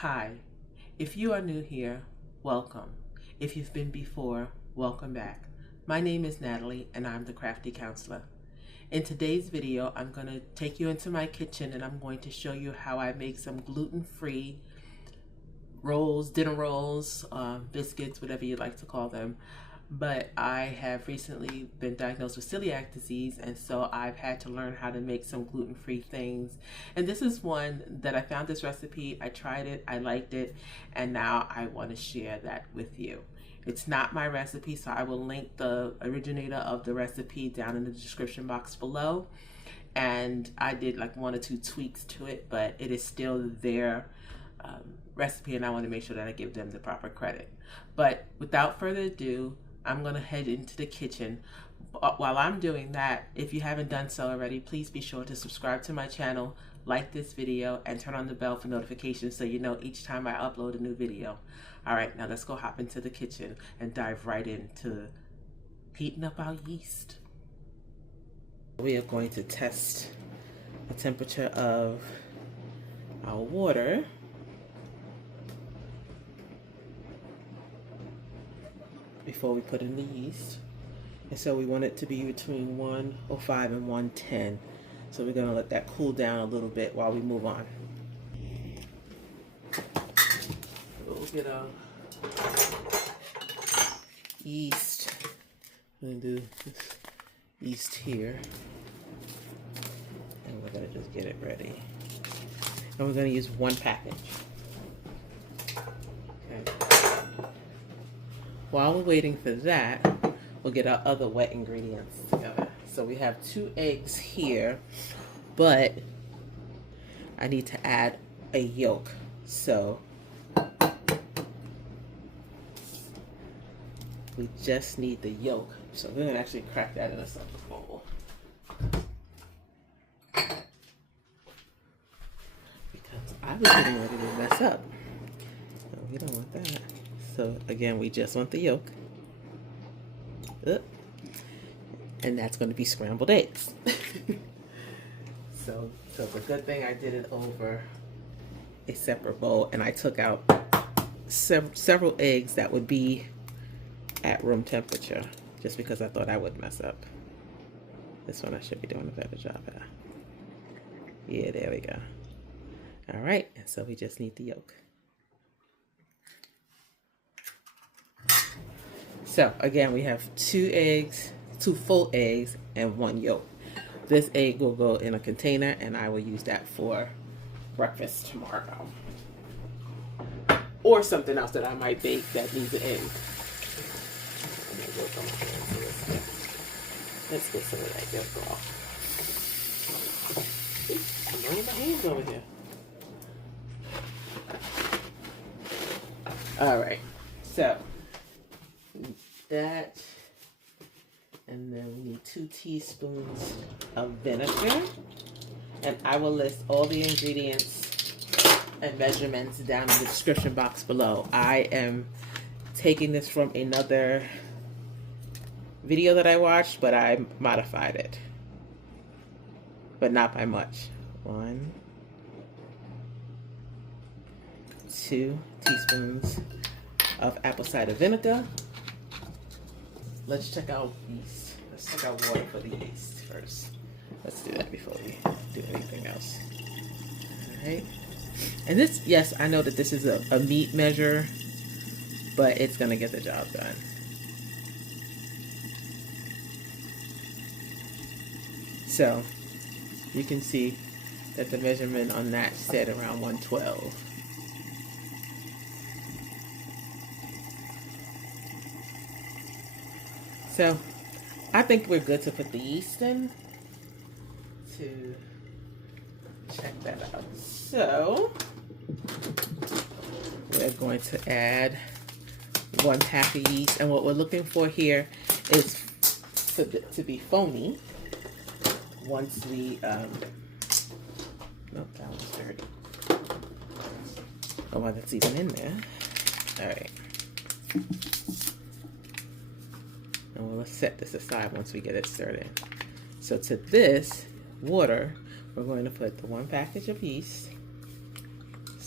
Hi, if you are new here, welcome. If you've been before, welcome back. My name is Natalie and I'm the Crafty Counselor. In today's video, I'm going to take you into my kitchen and I'm going to show you how I make some gluten-free rolls, dinner rolls, biscuits, whatever you like to call them. But I have recently been diagnosed with celiac disease, and so I've had to learn how to make some gluten-free things. And this is one that I found this recipe, I tried it, I liked it, and now I want to share that with you. It's not my recipe, so I will link the originator of the recipe down in the description box below. And I did like 1 or 2 tweaks to it, but it is still their recipe, and I want to make sure that I give them the proper credit. But without further ado, I'm going to head into the kitchen. While I'm doing that, if you haven't done so already, please be sure to subscribe to my channel, like this video, and turn on the bell for notifications so you know each time I upload a new video. All right, now let's go hop into the kitchen and dive right into heating up our yeast. We are going to test the temperature of our water. Before we put in the yeast. And so we want it to be between 105 and 110. So we're going to let that cool down a little bit while we move on. We'll get our yeast. I'm going to do this yeast here. And we're going to just get it ready. And we're going to use 1 package. While we're waiting for that, we'll get our other wet ingredients together. So we have 2 eggs here, but I need to add a yolk. So we just need the yolk. So we're going to actually crack that in a separate bowl. Because I was getting ready to mess up. So we don't want that. So again, we just want the yolk. And that's going to be scrambled eggs. So it's a good thing I did it over a separate bowl, and I took out several eggs that would be at room temperature, just because I thought I would mess up. This one I should be doing a better job at. Yeah, there we go. All right, and so we just need the yolk. So again, we have 2 eggs, 2 full eggs, and 1 yolk. This egg will go in a container, and I will use that for breakfast tomorrow. Or something else that I might bake that needs an egg. Let's get some of that yolk off. I'm running my hands over here. All right, so that, and then we need 2 teaspoons of vinegar, and I will list all the ingredients and measurements down in the description box below. I am taking this from another video that I watched, but I modified it, but not by much. 1, 2 teaspoons of apple cider vinegar. Let's check out yeast. Let's check out water for the yeast first. Let's do that before we do anything else. All right. And this, yes, I know that this is a meat measure, but it's going to get the job done. So you can see that the measurement on that said around 112. So I think we're good to put the yeast in to check that out. So we're going to add 1 pack of yeast, and what we're looking for here is to be foamy. Once we nope, that one's dirty. Oh, well, that's even in there. All right. And we'll set this aside once we get it stirred in. So to this water, we're going to put the 1 package of yeast.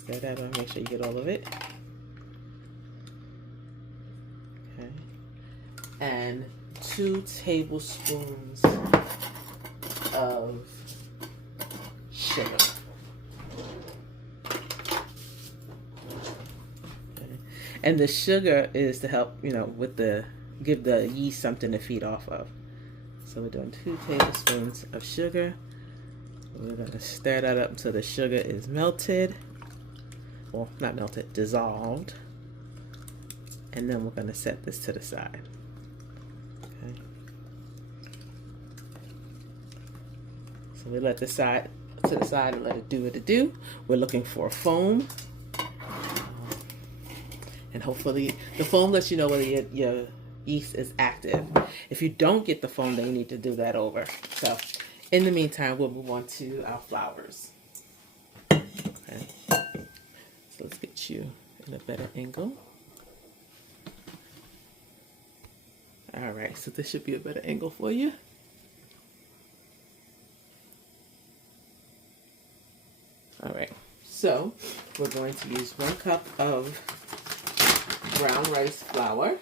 Stir that on, make sure you get all of it. Okay. And 2 tablespoons of sugar. Okay. And the sugar is to help, with give the yeast something to feed off of. So we're doing 2 tablespoons of sugar. We're going to stir that up until the sugar is melted. Well, not melted, dissolved. And then we're going to set this to the side. Okay. So we let this side to the side and let it do what it do. We're looking for foam. And hopefully the foam lets you know whether your yeast is active. If you don't get the foam, then you need to do that over. So in the meantime, we'll move on to our flours. Okay. So let's get you in a better angle. All right, so this should be a better angle for you. All right, so we're going to use 1 cup of brown rice flour.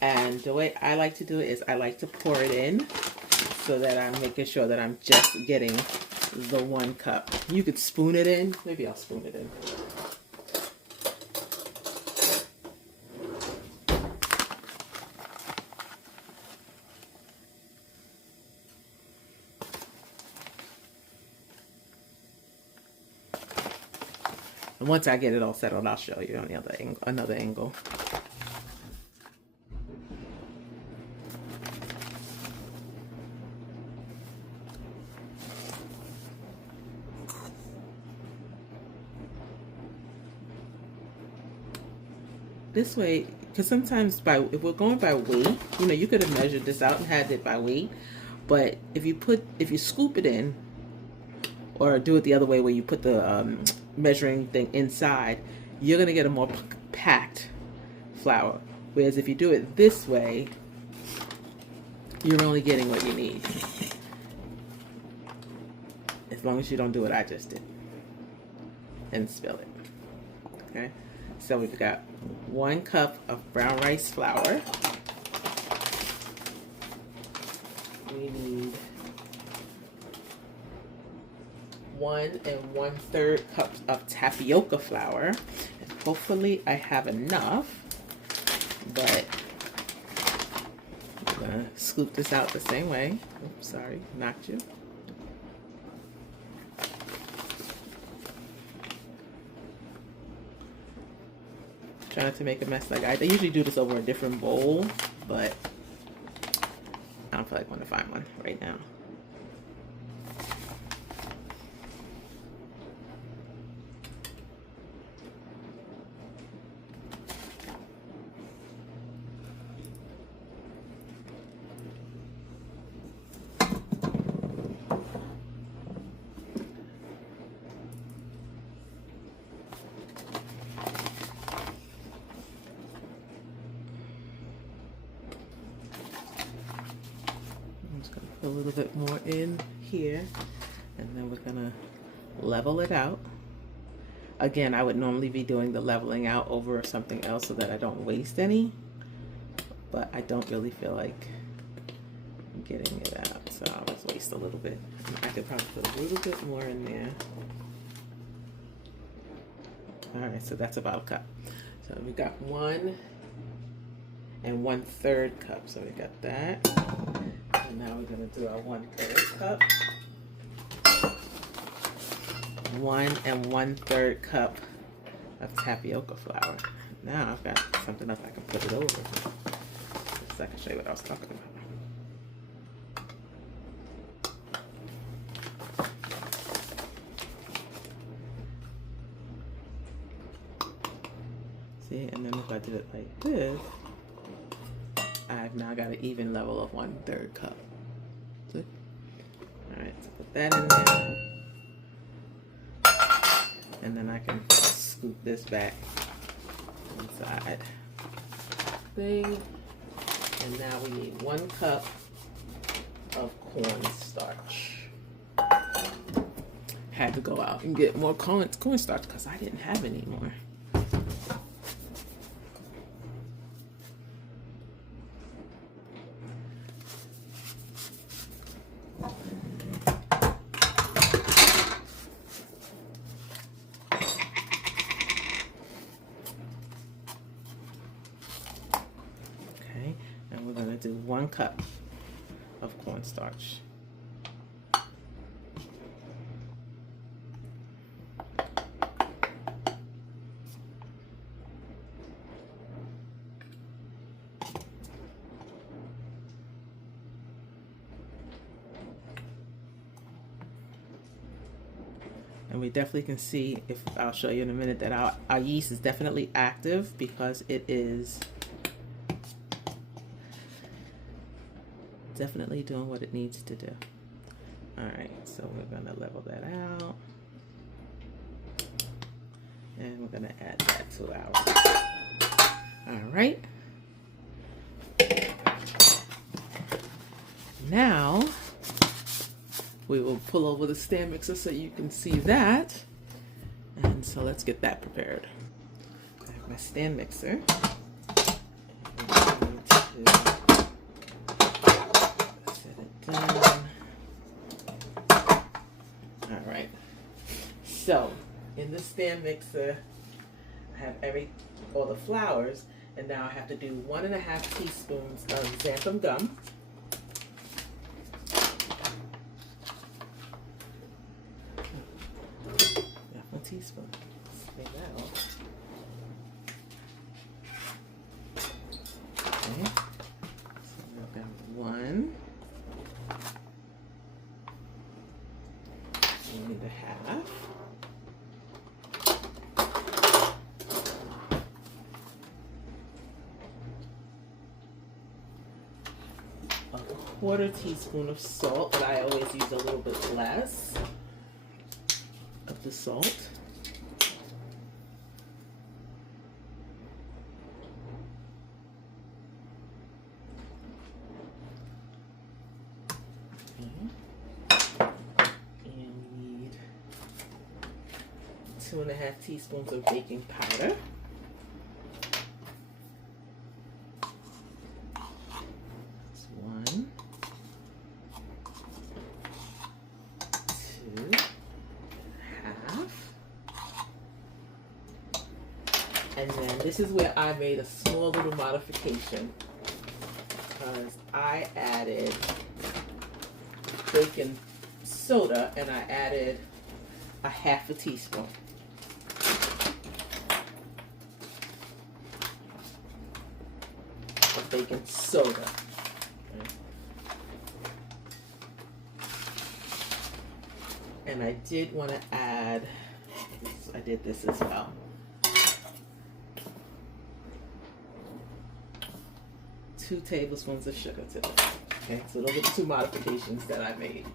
And the way I like to do it is I like to pour it in so that I'm making sure that I'm just getting the 1 cup. You could spoon it in. Maybe I'll spoon it in. And once I get it all settled, I'll show you on the another angle. This way, because sometimes if we're going by weight, you could have measured this out and had it by weight. But if you scoop it in, or do it the other way where you put the measuring thing inside, you're going to get a more packed flour. Whereas if you do it this way, you're only getting what you need. As long as you don't do what I just did and spill it. Okay, so we've got 1 cup of brown rice flour. We need 1 1/3 cups of tapioca flour. And hopefully I have enough, but I'm gonna scoop this out the same way. Oops, sorry, knocked you. Trying not to make a mess like I usually do this over a different bowl, but I don't feel like I want to find one right now. A little bit more in here, and then we're gonna level it out. Again, I would normally be doing the leveling out over something else so that I don't waste any, but I don't really feel like getting it out, so I'll just waste a little bit. I could probably put a little bit more in there. All right, so that's about a cup. So we got 1 1/3 cup, so we got that. And now we're going to do our 1/3 cup. 1 1/3 cup of tapioca flour. Now I've got something else I can put it over. So I can show you what I was talking about. See, and then if I do it like this, I've now got an even level of 1/3 cup. See? All right, so put that in there. And then I can scoop this back inside thing. And now we need 1 cup of cornstarch. had to go out and get more cornstarch because I didn't have any more. Okay, and we're going to do 1 cup of cornstarch. And we definitely can see, if I'll show you in a minute, that our yeast is definitely active because it is definitely doing what it needs to do. All right, so we're gonna level that out. And we're gonna add that to our, all right. Now, we will pull over the stand mixer so you can see that. And so let's get that prepared. I have my stand mixer. I'm going to set it down. All right. So in the stand mixer, I have all the flours, and now I have to do 1.5 teaspoons of xanthan gum. Teaspoon. Take that off. Okay. So now I've got 1. We need 1/2. A 1/4 teaspoon of salt, but I always use a little bit less of the salt. And we need 2.5 teaspoons of baking powder. That's 1, 2.5. And then this is where I made a small little modification, because I added baking soda and I added 1/2 teaspoon. Of baking soda. Okay. And I did want to add, I did this as well. 2 tablespoons of sugar to this. Okay, so those are the 2 modifications that I made.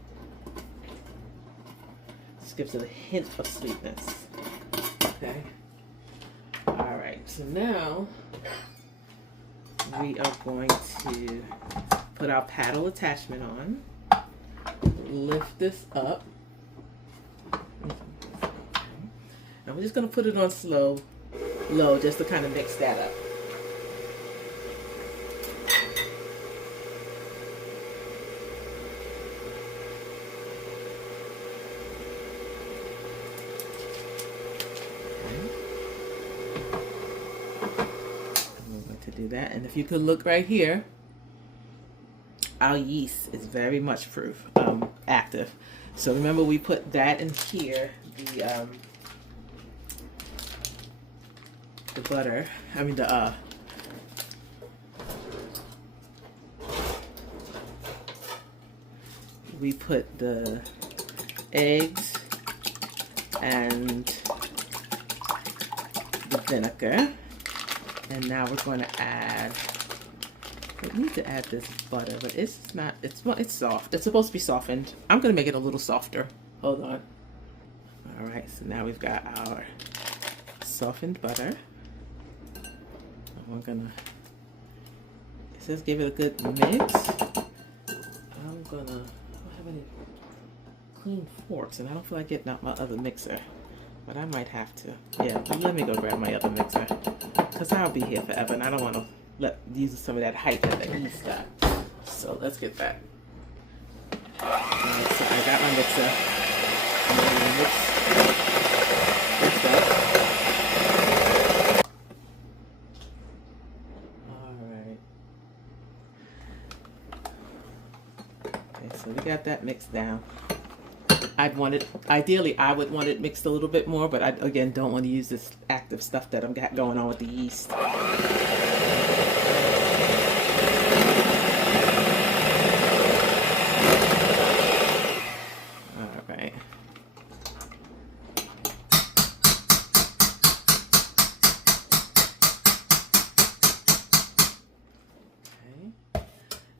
This gives it a hint of sweetness. Okay. All right, so now we are going to put our paddle attachment on, lift this up, and we're just going to put it on low, just to kind of mix that up. Do that, and if you could look right here, our yeast is very much active. So remember, we put that in here, the butter, we put the eggs and the vinegar. And now we're going to add, we need to add this butter, but it's not, it's soft. It's supposed to be softened. I'm going to make it a little softer. Hold on. All right, so now we've got our softened butter. And we're going to, it says give it a good mix. I'm going to, I don't have any clean forks, and I don't feel like getting out my other mixer, but I might have to. Yeah, but let me go grab my other mixer, because I'll be here forever, and I don't want to use some of that hype that the yeast got. So let's get that. Alright, so I got my mixer. I'm going to mix up. Alright. Okay, so we got that mixed down. Ideally I would want it mixed a little bit more, but I, again, don't want to use this active stuff that I've got going on with the yeast. Alright. Okay.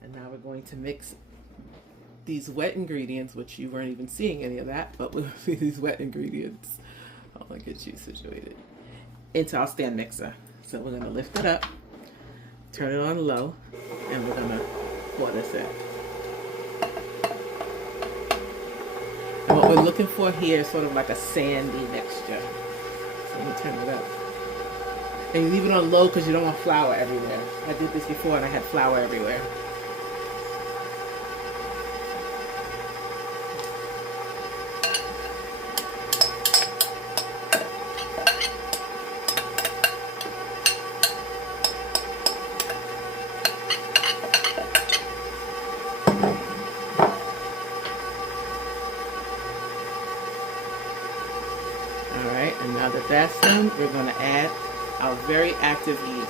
And now we're going to mix these wet ingredients, which you weren't even seeing any of that, but we'll see these wet ingredients. I'll get you situated into our stand mixer. So we're going to lift it up, turn it on low, and we're going to pour this in. And what we're looking for here is sort of like a sandy mixture. So I'm going to turn it up. And you leave it on low because you don't want flour everywhere. I did this before and I had flour everywhere. Alright, and now that that's done, we're going to add our very active yeast.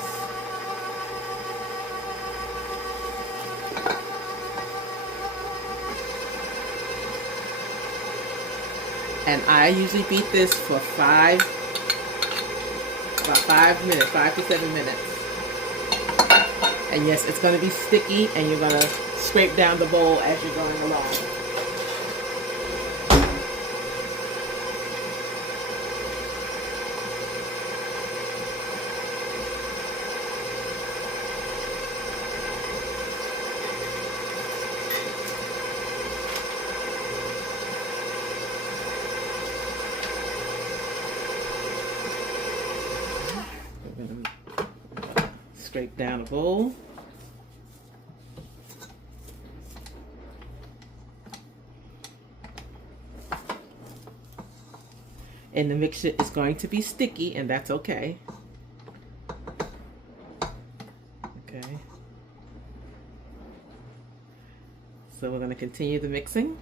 And I usually beat this for about 5 minutes, 5 to 7 minutes. And yes, it's going to be sticky, and you're going to scrape down the bowl as you're going along. Scrape down a bowl. And the mixture is going to be sticky, and that's okay. Okay. So we're going to continue the mixing.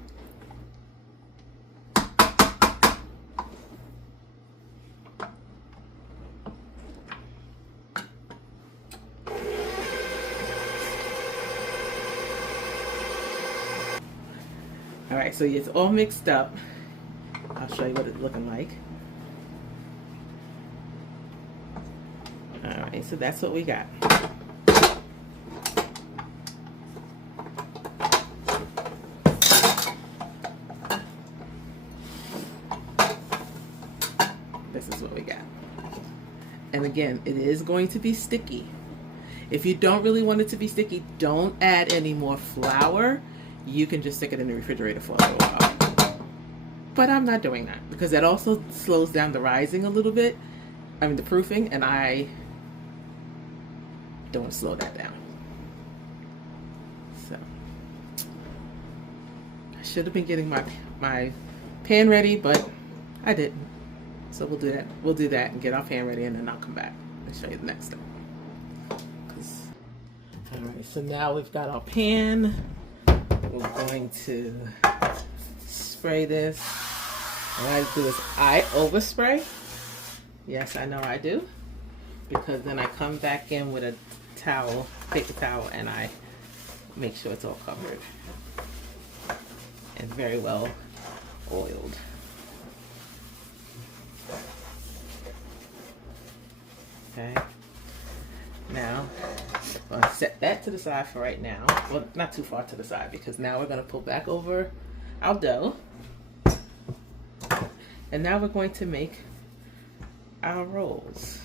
Alright, so it's all mixed up. I'll show you what it's looking like. Alright, so that's what we got. This is what we got. And again, it is going to be sticky. If you don't really want it to be sticky, don't add any more flour. You can just stick it in the refrigerator for a little while. But I'm not doing that because that also slows down the rising a little bit. I mean the proofing, and I don't want to slow that down. So I should have been getting my pan ready, but I didn't. So we'll do that. We'll do that and get our pan ready, and then I'll come back and show you the next step. All right, so now we've got our pan. We're going to spray this. What I do is I overspray. Yes, I know I do. Because then I come back in with a towel, paper towel, and I make sure it's all covered and very well oiled. Okay. Now, I'm going to set that to the side for right now. Well, not too far to the side, because now we're going to pull back over our dough. And now we're going to make our rolls.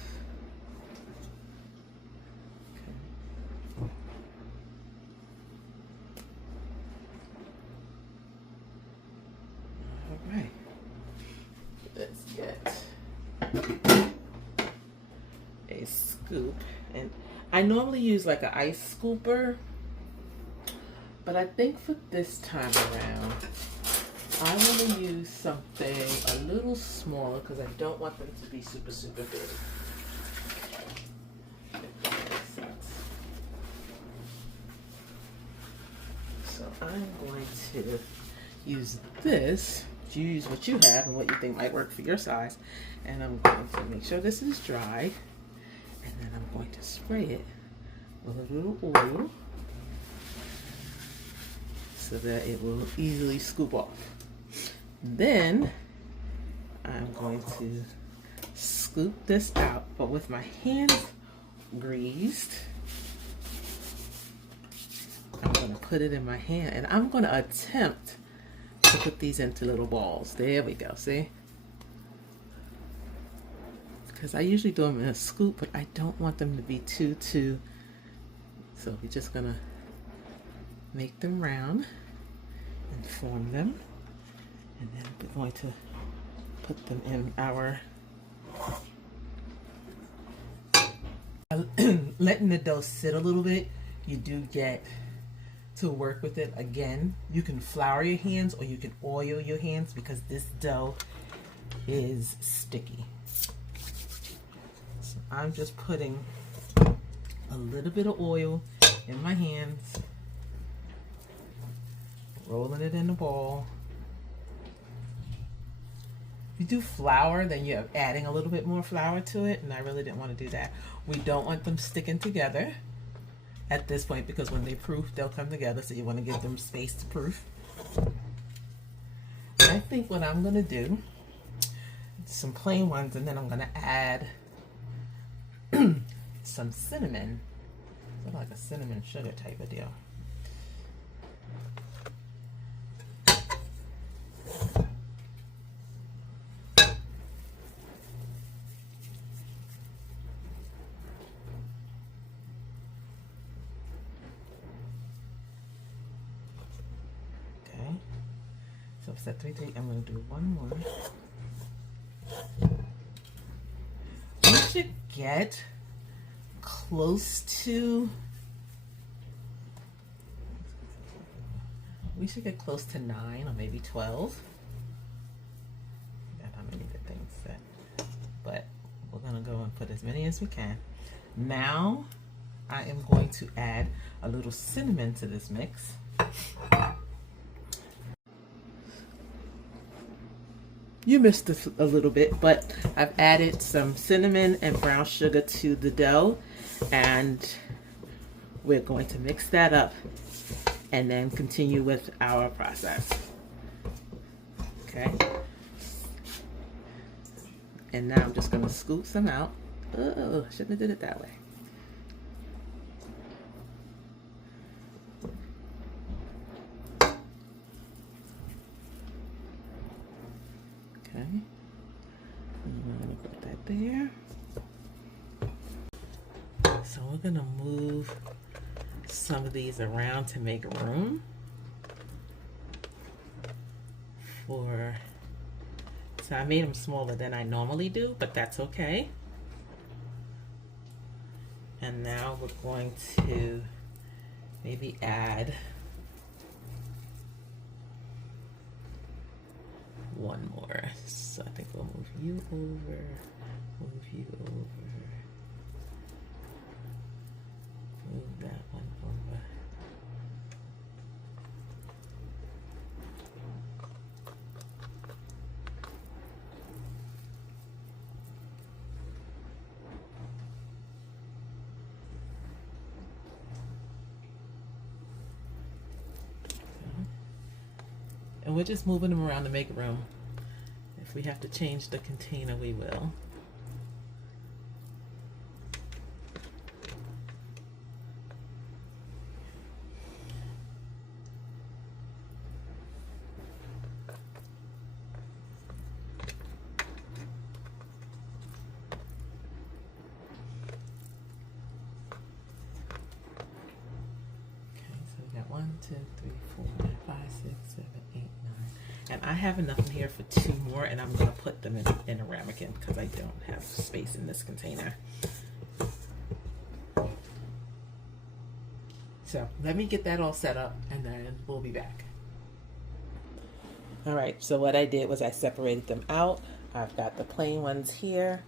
scoop, and I normally use like an ice scooper, but I think for this time around, I want to use something a little smaller because I don't want them to be super, super big. If that makes sense. So I'm going to use this. You use what you have and what you think might work for your size. And I'm going to make sure this is dry. And then I'm going to spray it with a little oil so that it will easily scoop off. Then I'm going to scoop this out, but with my hands greased, I'm going to put it in my hand and I'm going to attempt to put these into little balls. There we go, see? Because I usually do them in a scoop, but I don't want them to be too, so we're just going to make them round and form them. And then we're going to put them in our, letting the dough sit a little bit, you do get to work with it. Again, you can flour your hands or you can oil your hands because this dough is sticky. So I'm just putting a little bit of oil in my hands, rolling it in the ball. If you do flour, then you're adding a little bit more flour to it, and I really didn't want to do that. We don't want them sticking together at this point because when they proof, they'll come together, so you want to give them space to proof. I think what I'm going to do, some plain ones, and then I'm going to add some cinnamon, sort of like a cinnamon sugar type of deal. So set 3, 3. I'm going to do one more. We should get close to 9 or maybe 12. I don't need the thing set, but we're going to go and put as many as we can. Now I am going to add a little cinnamon to this mix. You missed a little bit, but I've added some cinnamon and brown sugar to the dough, and we're going to mix that up and then continue with our process. Okay. And now I'm just going to scoop some out. Oh, shouldn't have did it that way. Okay, I'm going to put that there. So we're going to move some of these around to make room for, so I made them smaller than I normally do, but that's okay. And now we're going to maybe add one more. So I think we'll move you over, move you over, move that one over. And we're just moving them around to make room. If we have to change the container, we will. Okay, so we got 1, 2, 3, 4, 5, 6, 7, 8, 9. And I have enough in here for 2 more, and I'm going to put them in a ramekin because I don't have space in this container. So let me get that all set up and then we'll be back. All right, so what I did was I separated them out. I've got the plain ones here,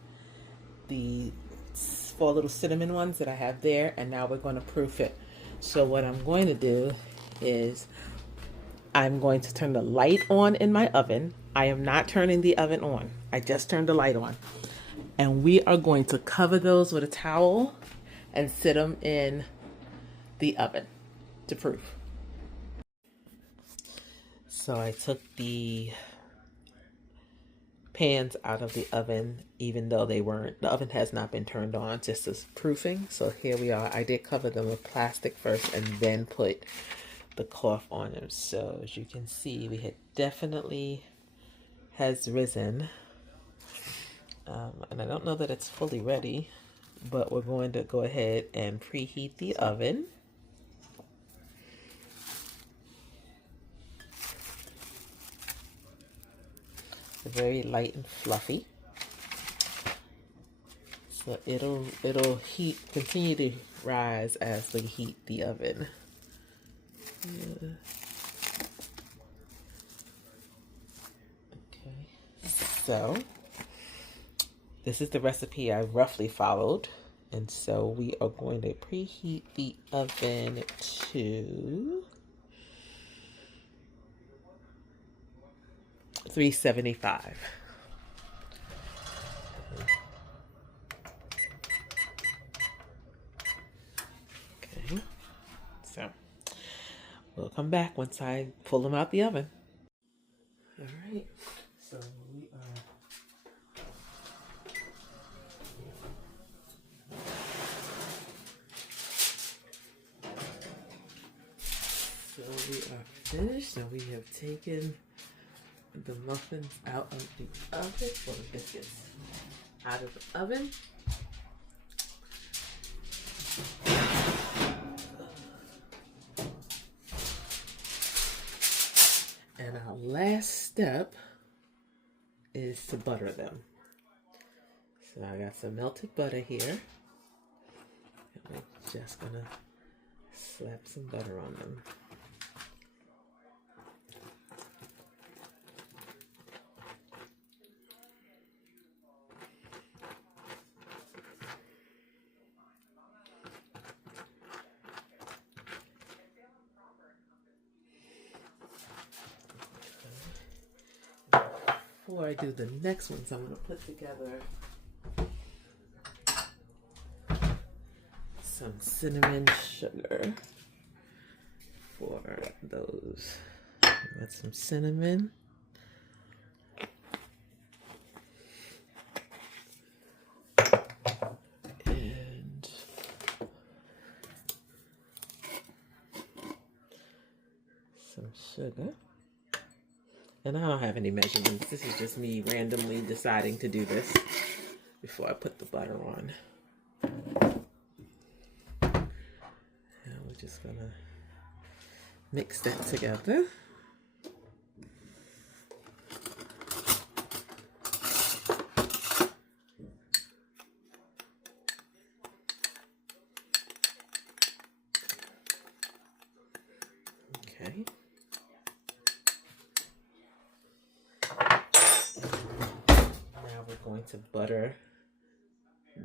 the 4 little cinnamon ones that I have there, and now we're going to proof it. So what I'm going to do is I'm going to turn the light on in my oven. I am not turning the oven on. I just turned the light on. And we are going to cover those with a towel and sit them in the oven to proof. So I took the pans out of the oven, even though the oven has not been turned on, just as proofing. So here we are. I did cover them with plastic first and then put the cloth on them. So as you can see, we had definitely has risen. And I don't know that it's fully ready, but we're going to go ahead and preheat the oven. Very light and fluffy. So it'll continue to rise as we heat the oven. Okay. So this is the recipe I roughly followed. And so we are going to preheat the oven to 375. Okay, so we'll come back once I pull them out the oven. All right, so we are finished, and we have taken the muffins out of the oven, or the biscuits out of the oven. And our last step is to butter them. So I got some melted butter here. I'm just gonna slap some butter on them. Before I do the next ones, I'm going to put together some cinnamon sugar for those. Got some cinnamon. And some sugar. And I don't have any measurements. This is just me randomly deciding to do this before I put the butter on. And we're just gonna mix that together. Okay. Now we're going to butter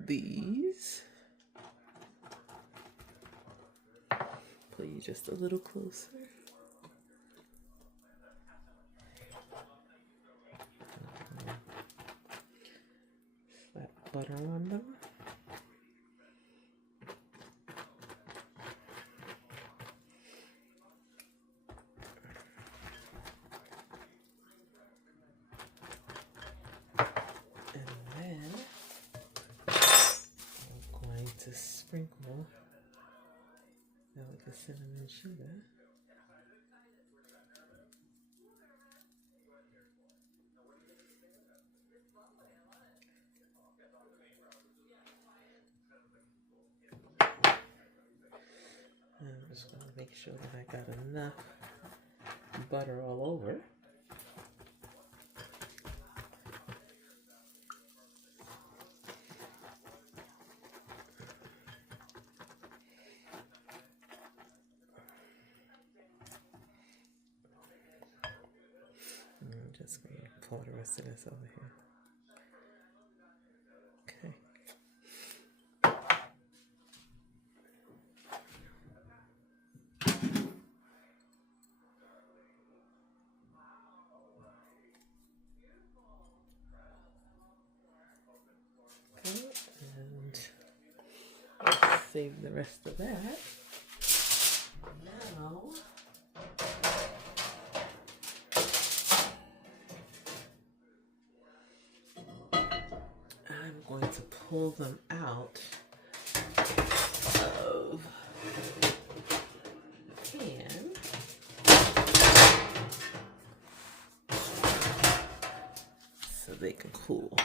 these. Pull you just a little closer. Slap butter on them. To sprinkle that with the cinnamon sugar. And I'm just going to make sure that I got enough butter all over. screen. Pull the rest of this over here. Okay. Okay, and let's save the rest of that. Now, I'm going to pull them out of the pan. So they can cool.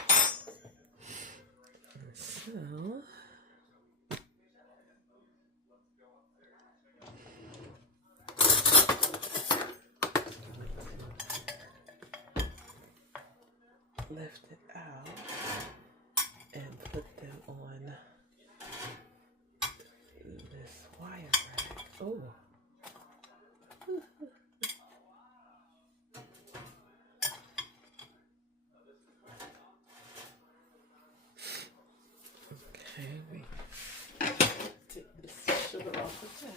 So lift it out and put them on this wire rack. Oh. Okay, we take this sugar off of that.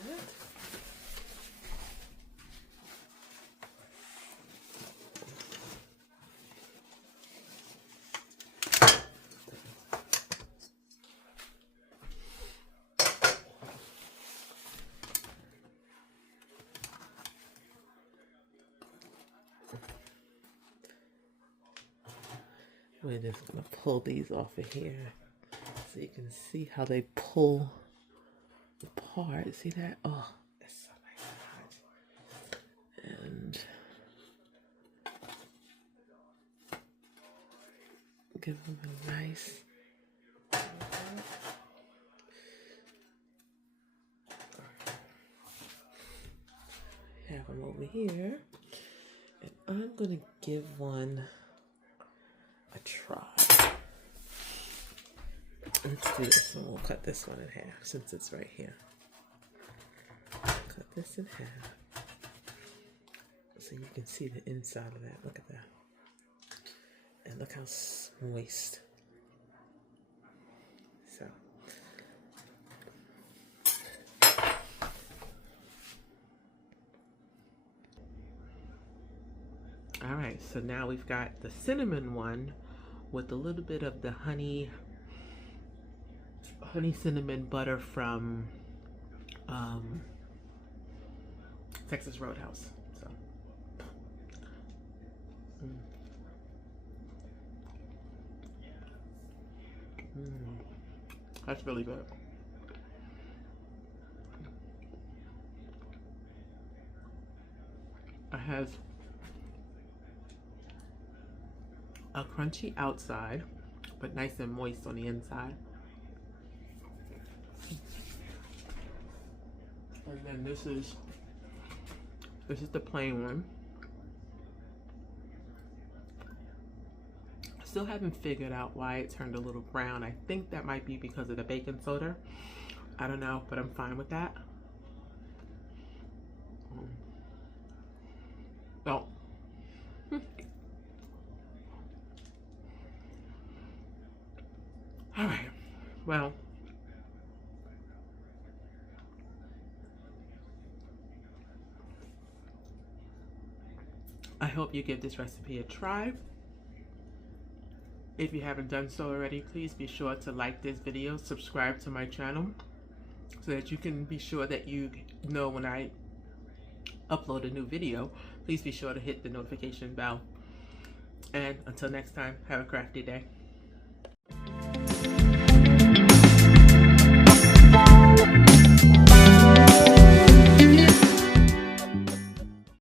We're just going to pull these off of here so you can see how they pull apart. See that? Oh, that's so nice. And give them a nice have them over here. And I'm going to give one a try. Let's do this one. We'll cut this one in half since it's right here. Cut this in half so you can see the inside of that. Look at that. And look how moist. So. All right, so now we've got the cinnamon one with a little bit of the honey cinnamon butter from Texas Roadhouse. So that's really good. It has a crunchy outside, but nice and moist on the inside. And then this is the plain one. Still haven't figured out why it turned a little brown. I think that might be because of the baking soda. I don't know, but I'm fine with that. Oh. All right, well, I hope you give this recipe a try. If you haven't done so already, please be sure to like this video, subscribe to my channel so that you can be sure that you know when I upload a new video. Please be sure to hit the notification bell. And until next time, have a crafty day.